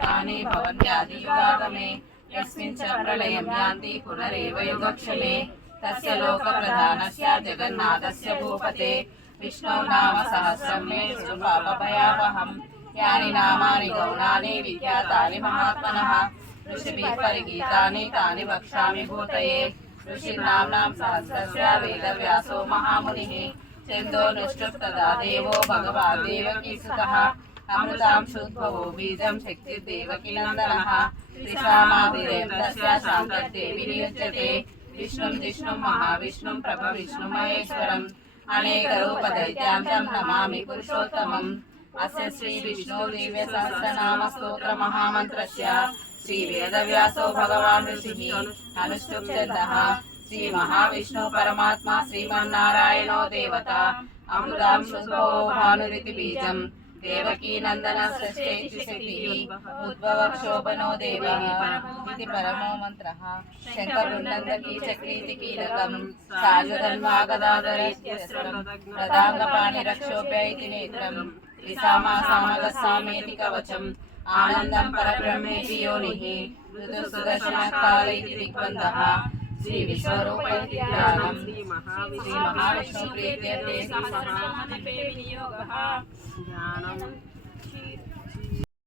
तानि भवन्त्यादियुगागमे यस्मिन् च प्रलयं यान्ति पुनरेव युगक्षये तस्य लोकप्रधानस्य जगन्नाथस्य भूपते विष्णो नाम सहस्रं मे शृणु पापभयापहम् यानि नामानि गौणानि विख्यातानि महात्मनः ऋषिभिः परिगीतानि तानि वक्ष्यामि भूतये ऋषीणां सहस्रस्य वेदव्यासो महामुनिः चन्दोनुष्टुप् तदा देवो भगवान् देवकीसुतः अमृतां शुद्भवो बीजं शक्तिर्देवकीनन्दनः त्रिशामादिदेवं तस्य शान्तर्देवी नियुज्यते विष्णुं जिष्णुं महाविष्णुं प्रभविष्णुमहेश्वरम् अनेकरूपदैत्यान्तं नमामि पुरुषोत्तमम् अस्य श्रीविष्णु दिव्यसहस्रनामस्तोत्रमहामन्त्रस्य श्रीवेदव्यासो भगवान् ऋषिः अनुष्टुप् श्रीमहाविष्णु परमात्मा श्रीमन्नारायणो देवता अमृतां शुद्धो भानुरिति बीजम् देवकी नंदन शक्तिः उद्भवक्षोभनो देवी इति परमो मन्त्रः शङ्करुन्नन्दकी चक्रीति कीलकं सार्धधन्वागदाधरेत्यस्त्रं प्रदाङ्गपाणिरक्षोभ्य इति नेत्रं त्रिसामासामगस्सामेति कवचम् आनन्दं परब्रह्मेति योनिः ऋतुसुदर्शनकाल इति दिग्बन्धः श्री विश्वरूप इति ध्यानं श्री महाविष्णु प्रीत्यर्थे ध्यानम्